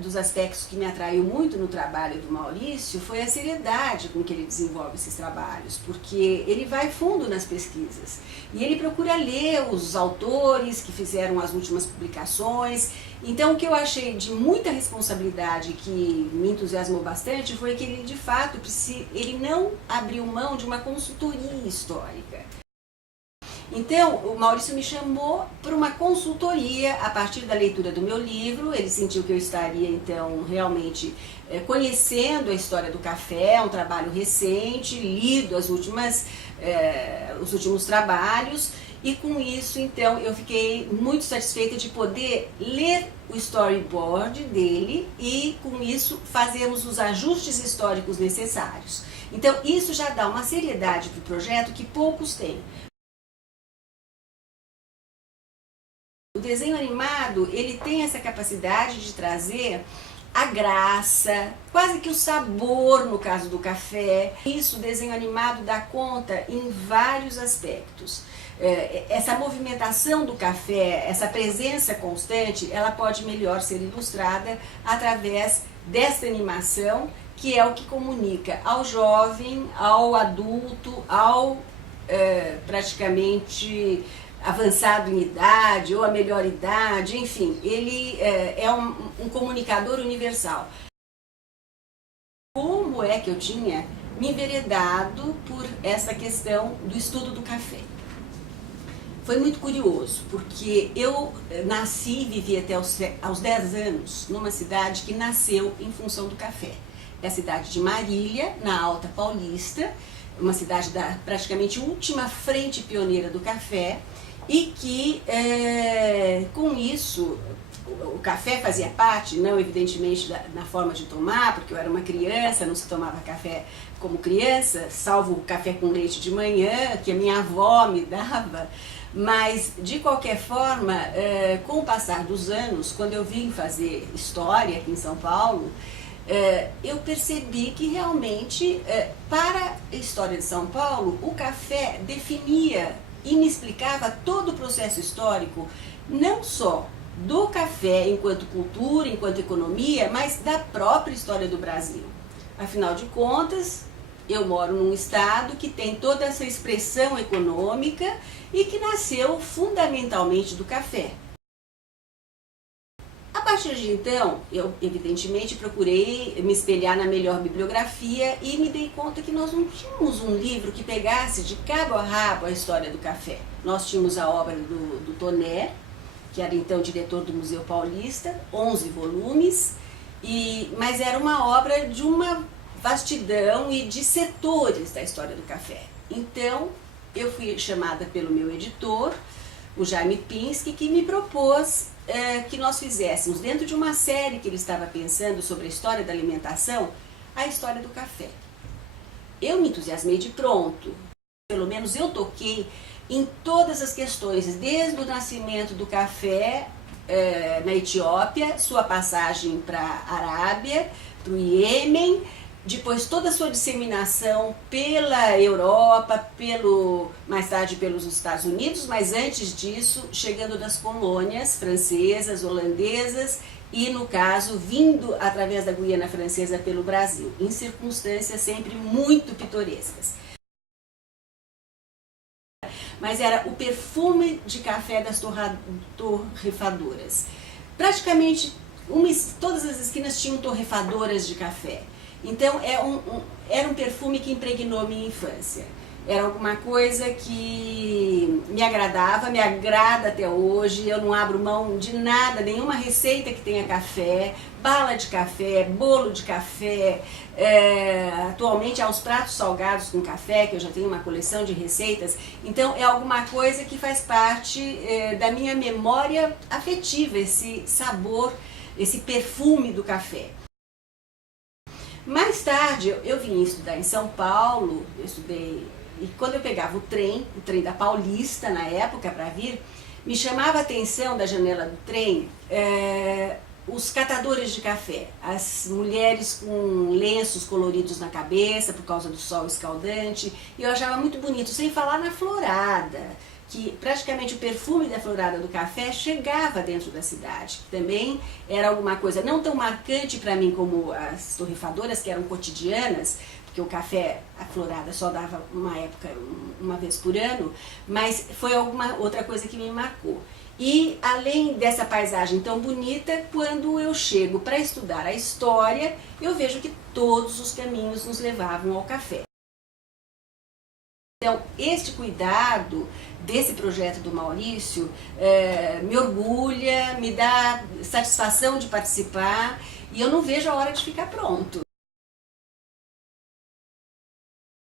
dos aspectos que me atraiu muito no trabalho do Maurício foi a seriedade com que ele desenvolve esses trabalhos, porque ele vai fundo nas pesquisas e ele procura ler os autores que fizeram as últimas publicações. Então, o que eu achei de muita responsabilidade, que me entusiasmou bastante, foi que ele, de fato, ele não abriu mão de uma consultoria histórica. Então, o Maurício me chamou para uma consultoria a partir da leitura do meu livro. Ele sentiu que eu estaria, então, realmente conhecendo a história do café, um trabalho recente, lido os últimos trabalhos, e com isso, então, eu fiquei muito satisfeita de poder ler o storyboard dele e, com isso, fazermos os ajustes históricos necessários. Então, isso já dá uma seriedade para o projeto que poucos têm. O desenho animado, ele tem essa capacidade de trazer a graça, quase que o sabor no caso do café. Isso o desenho animado dá conta em vários aspectos. Essa movimentação do café, essa presença constante, ela pode melhor ser ilustrada através desta animação, que é o que comunica ao jovem, ao adulto, ao praticamente avançado em idade ou a melhor idade, enfim, ele é um comunicador universal. Como é que eu tinha me enveredado por essa questão do estudo do café? Foi muito curioso, porque eu nasci e vivi até aos 10 anos numa cidade que nasceu em função do café. É a cidade de Marília, na Alta Paulista, uma cidade da praticamente última frente pioneira do café, e que com isso o café fazia parte, não evidentemente na forma de tomar, porque eu era uma criança, não se tomava café como criança, salvo o café com leite de manhã, que a minha avó me dava, mas de qualquer forma, com o passar dos anos, quando eu vim fazer história aqui em São Paulo, eu percebi que realmente, para a história de São Paulo, o café definia e me explicava todo o processo histórico, não só do café enquanto cultura, enquanto economia, mas da própria história do Brasil. Afinal de contas, eu moro num estado que tem toda essa expressão econômica e que nasceu fundamentalmente do café. A partir de então, eu evidentemente procurei me espelhar na melhor bibliografia e me dei conta que nós não tínhamos um livro que pegasse de cabo a rabo a história do café. Nós tínhamos a obra do Toné, que era então diretor do Museu Paulista, 11 volumes, mas era uma obra de uma vastidão e de setores da história do café. Então, eu fui chamada pelo meu editor, o Jaime Pinsky, que me propôs que nós fizéssemos, dentro de uma série que ele estava pensando sobre a história da alimentação, a história do café. Eu me entusiasmei de pronto, pelo menos eu toquei em todas as questões, desde o nascimento do café na Etiópia, sua passagem para a Arábia, para o Iêmen, depois toda a sua disseminação pela Europa, mais tarde pelos Estados Unidos, mas antes disso, chegando das colônias francesas, holandesas e, no caso, vindo através da Guiana Francesa pelo Brasil, em circunstâncias sempre muito pitorescas. Mas era o perfume de café das torrefadoras. Praticamente todas as esquinas tinham torrefadoras de café. Então era um perfume que impregnou minha infância. Era alguma coisa que me agradava, me agrada até hoje. Eu não abro mão de nada, nenhuma receita que tenha café, bala de café, bolo de café. Atualmente há os pratos salgados com café, que eu já tenho uma coleção de receitas. Então é alguma coisa que faz parte da minha memória afetiva, esse sabor, esse perfume do café. Mais tarde, eu vim estudar em São Paulo, eu estudei, e quando eu pegava o trem da Paulista na época para vir, me chamava a atenção da janela do trem os catadores de café, as mulheres com lenços coloridos na cabeça por causa do sol escaldante, e eu achava muito bonito, sem falar na florada, que praticamente o perfume da florada do café chegava dentro da cidade, que também era alguma coisa não tão marcante para mim como as torrefadoras, que eram cotidianas, porque o café, a florada só dava uma época, uma vez por ano, mas foi alguma outra coisa que me marcou. E além dessa paisagem tão bonita, quando eu chego para estudar a história, eu vejo que todos os caminhos nos levavam ao café. Então, este cuidado desse projeto do Maurício me orgulha, me dá satisfação de participar e eu não vejo a hora de ficar pronto.